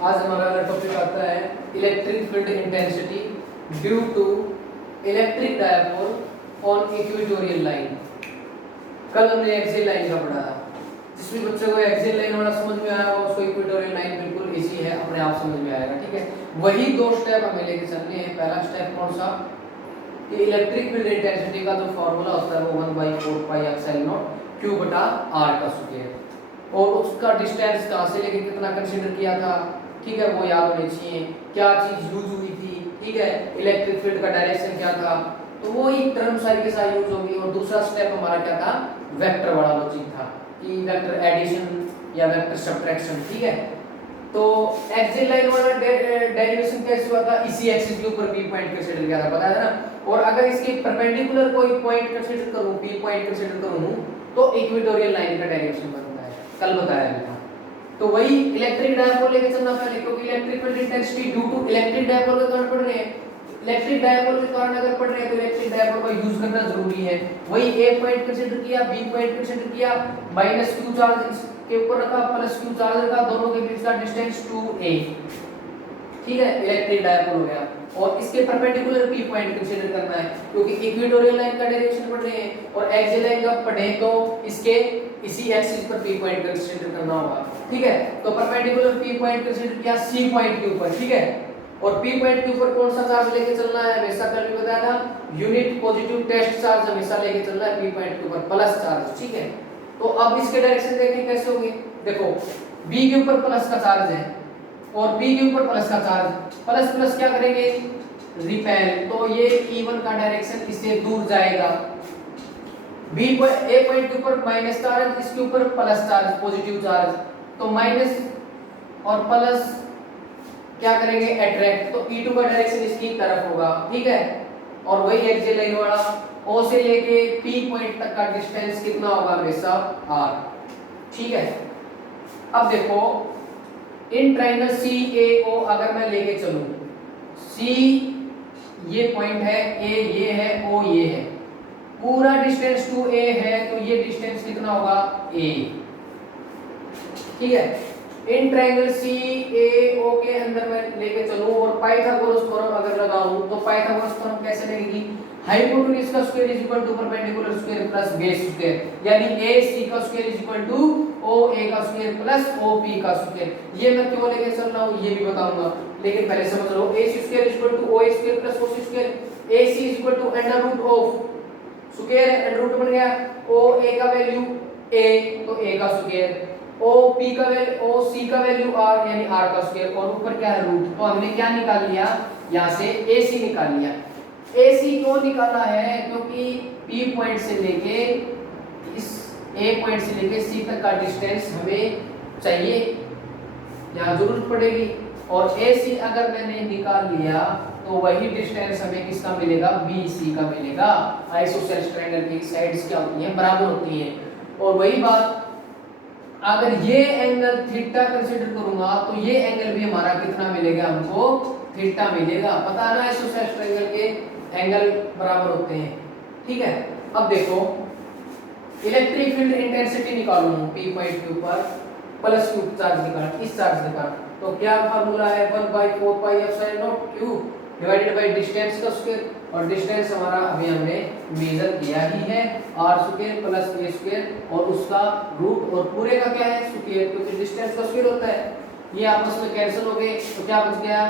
आज हमारा टॉपिक आता है electric field intensity due to electric dipole on equatorial line. कल हमने एक्सियल लाइन का पढ़ा था, जिसमें बच्चों को एक्सियल लाइन वाला समझ में आया उसको इक्वेटोरियल लाइन बिल्कुल इजी है, अपने आप समझ में आएगा। ठीक है, वही दो स्टेप हमें लेके चलने हैं। पहला स्टेप कौन सा, कि इलेक्ट्रिक फील्ड इंटेंसिटी का जो फॉर्मूला होता है वो 1/4 पाई एप्सिलॉन नॉट Q बटा R का स्क्वायर, और उसका डिस्टेंस कहाँ से लेके कितना कंसीडर किया था, ठीक है, वो याद होनी चाहिए। क्या चीज यूज हुई थी, ठीक है, इलेक्ट्रिक फील्ड का डायरेक्शन क्या था, तो वो एक टर्म सारी के साथ यूज होगी। और दूसरा स्टेप हमारा क्या था, वेक्टर वाला लॉजिक था, कि वेक्टर एडिशन या वेक्टर सब्ट्रैक्शन। ठीक है, तो एक्सियल लाइन वाला डेरिवेशन कैसे हुआ था, इसी एक्सिस के ऊपर P पॉइंट कंसीडर किया था, पता है ना। और अगर इसके परपेंडिकुलर कोई पॉइंट कंसीडर करूं, P पॉइंट कंसीडर करूं, तो इक्वेटोरियल लाइन का डायरेक्शन बनता है, कल बताया था। तो वही इलेक्ट्रिक डायपोल लेके चलना पहले, क्योंकि electric field intensity due to electric dipole के कारण पढ़ रहे हैं। इलेक्ट्रिक डायपोल के कारण अगर पढ़ रहे हैं तो इलेक्ट्रिक डायपोल का यूज करना जरूरी है। वही A पॉइंट कंसीडर किया, B पॉइंट कंसीडर किया, -q चार्ज के ऊपर रखा, +q चार्ज रखा, दोनों के बीच का डिस्टेंस 2a। ठीक है, इलेक्ट्रिक डायपोल हो गया। और इसके परपेंडिकुलर P पॉइंट कंसीडर करना है, क्योंकि इक्वेटोरियल लाइन का डायरेक्शन पढ़ रहे हैं, और एक्सियल लाइन का पढ़े तो इसके इसी एक्सिस पर P पॉइंट कंसीडर करना होगा। ठीक है, तो परपेंडिकुलर P पॉइंट कंसीडर किया C पॉइंट के ऊपर। ठीक है, और P पॉइंट के ऊपर कौन सा चार्ज लेके चलना है, हमेशा कल भी बताया था, यूनिट पॉजिटिव टेस्ट चार्ज हमेशा लेके चलना है P पॉइंट के ऊपर, प्लस चार्ज। ठीक है, तो अब इसके डायरेक्शन देखें कैसे होंगे। देखो, B के ऊपर प्लस का चार्ज है और B के ऊपर प्लस का चार्ज, प्लस प्लस क्या करेंगे, रिपेल, तो ये E1 का डायरेक्शन इससे दूर जाएगा। A पॉइंट के ऊपर माइनस चार्ज, इसके ऊपर प्लस चार्ज, पॉजिटिव चार्ज, तो माइनस और प्लस क्या करेंगे, अट्रैक्ट, तो E2 का डायरेक्शन इसकी तरफ होगा। ठीक है, और वही एक्सियल लाइन वाला O से लेके P पॉइंट तक का डिस्टेंस कितना होगा, हमेशा R। ठीक है, अब देखो इन ट्रायंगल CAO अगर मैं लेके चलूं, C ये पॉइंट है, A ये है, O ये है, पूरा डिस्टेंस 2a है, तो ये डिस्टेंस कितना होगा, A। ठीक है, इन ट्रायंगल CAO के अंदर मैं लेके चलूं और पाइथागोरस थ्योरम अगर लगाऊं, तो पाइथागोरस थ्योरम कैसे लगेगी, हाइपोटेन्यूज का square is equal to perpendicular square plus base square, यानी AC का square is equal to OA का स्क्वायर प्लस OP का स्क्वायर। ये मैं क्यों लेके चल रहा हूं ये भी बताऊंगा, लेकिन पहले समझ लो, AC square is equal to OA square plus OC square, AC is equal to under root of square, under root बन गया, OA का वैल्यू A, तो A का स्क्वायर, OP का वैल्यू, OC का वैल्यू R, यानी R का square, और ऊपर क्या है, रूट। तो हमने क्या निकाल लिया, यहां से AC निकाल लिया। AC क्यों निकाला है, क्योंकि P पॉइंट से लेके इस A पॉइंट से लेके C तक का डिस्टेंस हमें चाहिए, यहाँ जरूरत पड़ेगी। और AC अगर मैंने निकाल लिया तो वही डिस्टेंस हमें किसका मिलेगा, BC का मिलेगा। आइसोसेलेस ट्रायंगल की साइड्स क्या होती हैं, बराबर होती हैं। और वही बात, अगर ये एंगल थीटा कंसीडर करूंगा तो ये एंगल भी हमारा कितना मिलेगा, हमको थीटा मिलेगा। पता है ना, आइसोसेलेस ट्रायंगल के एंगल बराबर होते हैं। ठीक है, अब देखो इलेक्ट्रिक फील्ड इंटेंसिटी निकालूं P पॉइंट के ऊपर, प्लस Q चार्ज निकाल, इस चार्ज निकाल, तो क्या फार्मूला है, 1/4 pi epsilon not Q divided by distance का स्क्वायर, और डिस्टेंस हमारा अभी हमने मेजर किया ही है, R square plus A square, और उसका रूट, और पूरे का क्या है, स्क्वायर, क्योंकि डिस्टेंस का स्क्वायर होता है। ये आपस में कैंसिल हो गए, तो क्या बच गया,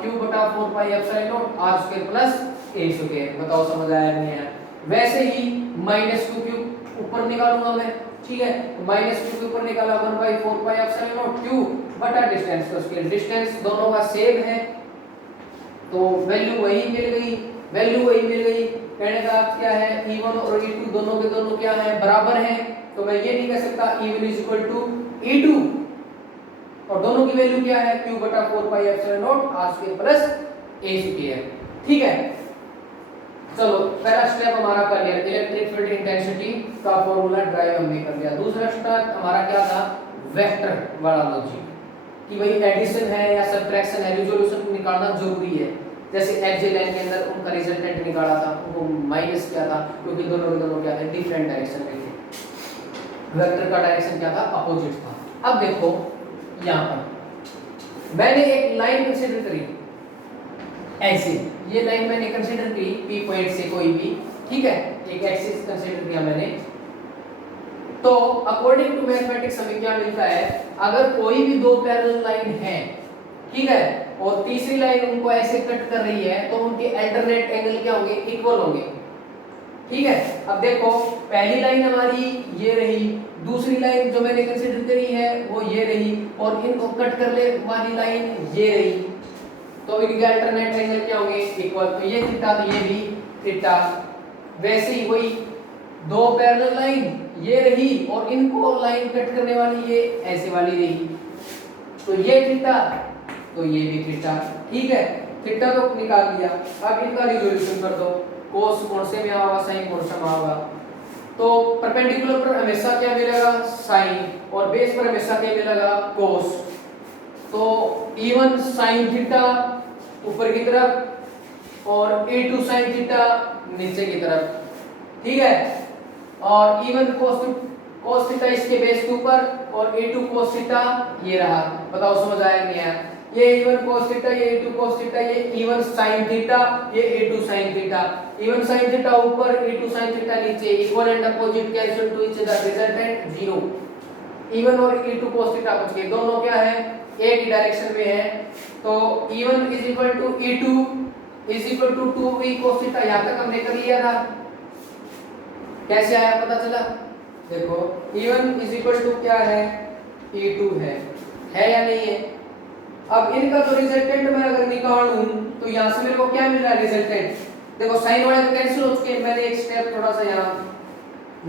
Q बटा 4 pi epsilon not R square plus A square. बताओ समझ आया नहीं आया। वैसे ही -Q ऊपर निकालूंगा मैं। ठीक है, -Q के ऊपर निकाला, 1/4 पाई एप्सिलॉन नॉट Q बटा डिस्टेंस का स्क्वायर, डिस्टेंस दोनों का सेम है, तो वैल्यू वही मिल गई, वैल्यू वही मिल गई। कहने का अर्थ क्या है, E1 और E2 दोनों के दोनों क्या है, बराबर हैं। तो मैं ये नहीं कह सकता E1 is equal to E2, और दोनों की वैल्यू क्या है, Q बटा 4 pi epsilon not R square plus A square. ठीक है, चलो पहला स्टेप हमारा कर लिया, इलेक्ट्रिक फील्ड इंटेंसिटी का फॉर्मूला ड्राइव हमने कर लिया। दूसरा स्टेप हमारा क्या था, वेक्टर वाला लॉजिक, कि भाई एडिशन है या सब्ट्रैक्शन है, रिजोल्यूशन निकालना जरूरी है। जैसे एक्सियल लाइन के अंदर उनका रिजल्टेंट निकाला था, उनको माइनस किया था, क्योंकि दोनों के दोनों क्या थे, डिफरेंट डायरेक्शन में थे। वेक्टर का डायरेक्शन क्या था, अपोजिट था। अब देखो यहाँ पर मैंने एक लाइन कंसीडर करी ऐसे, ये लाइन मैंने कंसीडर की पी पॉइंट से कोई भी, ठीक है, एक एक्सिस कंसीडर किया मैंने। तो अकॉर्डिंग टू मैथमेटिक्स हमें क्या मिलता है, अगर कोई भी दो पैरेलल लाइन है, ठीक है, और तीसरी लाइन उनको ऐसे कट कर रही है, तो उनके अल्टरनेट एंगल क्या होंगे, इक्वल होंगे, ठीक है। अब देखो पहली लाइन हमारी ये रही, दूसरी लाइन जो मैंने कंसीडर करी है वो ये रही, और इनको कट करने वाली लाइन ये रही, तो इनके अल्टरनेट एंगल क्या होंगे, इक्वल। तो ये थीटा, तो ये भी थीटा। वैसे ही वही दो पैरेलल लाइन ये रही, और इनको लाइन कट करने वाली ये ऐसे वाली रही, तो ये थीटा, तो ये भी थीटा, ठीक है। थीटा तो निकाल लिया, अब इनका रिजोल्यूशन कर दो, कोस कौन से में आएगा, साइन कौन सा में आएगा। तो परपेंडिकुलर पर हमेशा क्या मिलेगा, साइन, और बेस पर हमेशा क्या मिलेगा, कोस। तो E1 sin थीटा ऊपर की तरफ, और E2 sin थीटा नीचे की तरफ, ठीक है। और E1 cos थीटा इसके बेस के ऊपर, और E2 cos थीटा ये रहा। बताओ समझ आया नहीं आया? ये E1 cos थीटा, ये E2 cos थीटा, ये E1 sin थीटा, ये E2 sin theta. E1 sin theta ऊपर, E2 sin थीटा नीचे, equal and opposite cancel two each other, resultant 0। E1 और E2 cos थीटा बच गए, दोनों क्या है, एक ही डायरेक्शन में है। तो E1 is equal to E2 is equal to 2V cos theta, यहां तक हमने कर लिया था। कैसे आया पता चला? देखो E1 इज इक्वल टू क्या है, E2 है या नहीं है? अब इनका तो रिजल्टेंट मैं अगर निकालूं तो यहां से मेरे को क्या मिल रहा है, रिजल्टेंट। देखो साइन वाले तो कैंसिल हो चुके, मैंने एक स्टेप थोड़ा सा यहां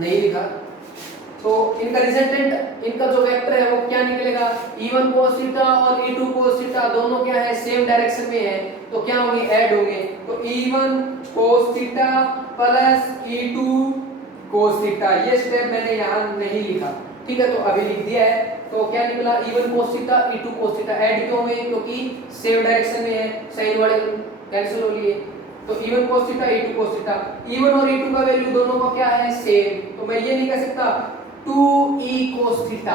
नहीं लिखा। तो इनका रिजल्टेंट, इनका जो वेक्टर है वो क्या निकलेगा, E1 cos थीटा और E2 cos थीटा दोनों क्या है, सेम डायरेक्शन में है, तो क्या होंगे, ऐड होंगे। तो E1 cos theta plus E2 cos theta, ये स्टेप मैंने यहाँ नहीं लिखा, ठीक है, तो अभी लिख दिया है। तो क्या निकला, E1 cos theta E2 cos theta, add क्यों हुए, क्योंकि सेम डायरेक्शन में है, साइन वाले कैंसिल हो लिए। तो E1 cos theta E2 cos theta, E1 और E2 का वैल्यू दोनों का क्या है, सेम। तो मैं ये नहीं कह सकता 2E cos थीटा,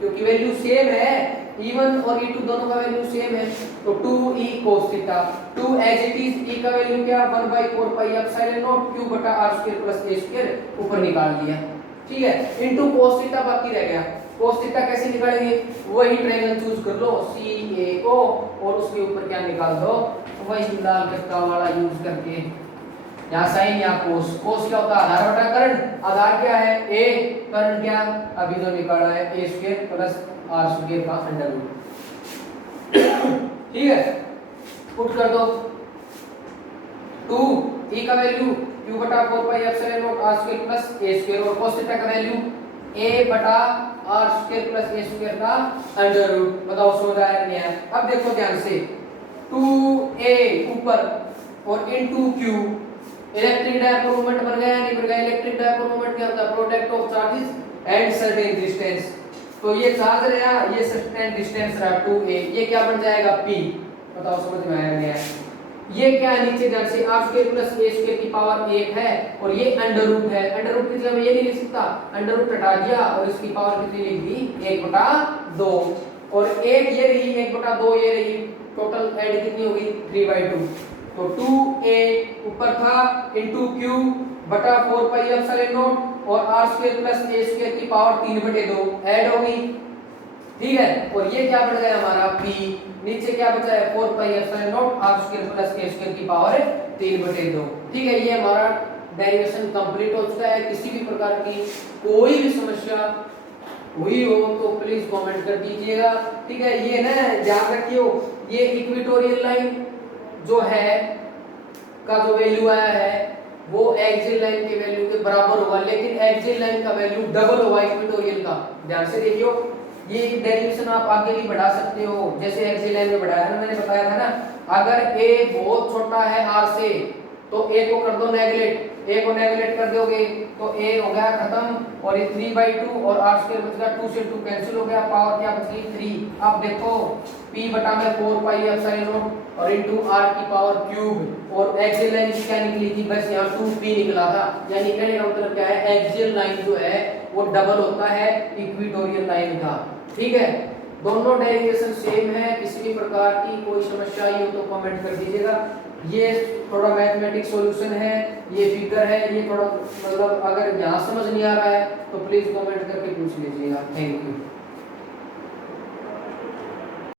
क्योंकि वैल्यू सेम है, E1 और E2 दोनों का वैल्यू सेम है, तो 2E cos theta. 2 as it is, E का वैल्यू क्या, 1/4 पाई एप्सिलॉन नॉट q बटा r² प्लस a² ऊपर निकाल लिया, ठीक है, इनटू cos थीटा बाकी रह गया। cos थीटा कैसे निकालेंगे, वही ट्रायंगल चूज कर लो CAO, और उसके ऊपर क्या निकाल दो, वही लाल कट्टा वाला यूज करके, यहाँ साइन या कोस। कोस क्या होता है, आधार बटा कर्ण, आधार क्या है a, कर्ण क्या, अभी जो निकाला है a² प्लस r² का अंडर रूट, ठीक है। पुट कर दो 2 e का वैल्यू q बटा 4 pi epsilon not r² plus a², और cos थीटा का वैल्यू a बटा r² प्लस a² का अंडर रूट। बताओ समझ आया नहीं आया? अब देखो ध्यान से, 2a ऊपर और into q, electric dipole moment बन गया नहीं बन गया? इलेक्ट्रिक डायपोल मोमेंट क्या होता है, product of charges and certain distance. तो ये चार्ज रहा, ये सर्टेन डिस्टेंस रहा 2a, ये क्या बन जाएगा p। बताओ समझ में आया नहीं आया? ये क्या है, नीचे ध्यान से r² प्लस a² की पावर 1 है, और ये अंडर रूट है। अंडर रूट की जगह मैं ये नहीं लिख सकता, अंडर रूट हटा दिया और इसकी पावर कितनी लिख दी, 1/2, और 1 ये रही, 1/2 ये रही, टोटल ऐड कितनी होगी, 3/2। तो 2a ऊपर था इनटू q बटा 4 पाई एप्सिलॉन नॉट, और r² प्लस a² की पावर 3/2 ऐड होगी, ठीक है। और ये क्या बन गया हमारा p, नीचे क्या बचा है, 4 pi epsilon not r² plus a² की पावर 3/2, ठीक है। ये हमारा डेरिवेशन कंप्लीट हो चुका है। किसी भी प्रकार की कोई भी समस्या हुई हो तो प्लीज कमेंट कर दीजिएगा, ठीक है। ये ना ध्यान रखियो, ये इक्वेटोरियल लाइन जो है का जो वैल्यू आया है वो एक्सियल लाइन के वैल्यू के बराबर होगा, लेकिन एक्सियल लाइन का वैल्यू डबल होगा इक्वेटोरियल का। ध्यान से देखियो, ये डेरिवेशन आप आगे भी बढ़ा सकते हो, जैसे एक्सियल लाइन में बढ़ाया ना, मैंने बताया था ना, अगर a बहुत छोटा है r से तो a को कर दो नेगलेक्ट, a को नेगलेक्ट कर दोगे तो a हो गया खत्म, और ये 3/2 और r² बच गया, 2 से 2 कैंसिल हो गया, पावर क्या बच गई 3। अब देखो p बटा में 4 पाई एप्सिलॉन नॉट और इनटू r की पावर क्यूब, और एक्सियल लाइन की क्या निकली थी, बस यहाँ 2p निकला था। यानी कहने का मतलब क्या है, एक्सियल लाइन जो है वो डबल होता है इक्वेटोरियल लाइन का, ठीक है। दोनों डेरिवेशन सेम है, किसी भी प्रकार की कोई समस्या आई हो तो कमेंट कर दीजिएगा। ये थोड़ा मैथमेटिक्स सॉल्यूशन है, ये फिगर है, ये थोड़ा मतलब अगर यहाँ समझ नहीं आ रहा है तो प्लीज कमेंट करके पूछ लीजिएगा। Thank you.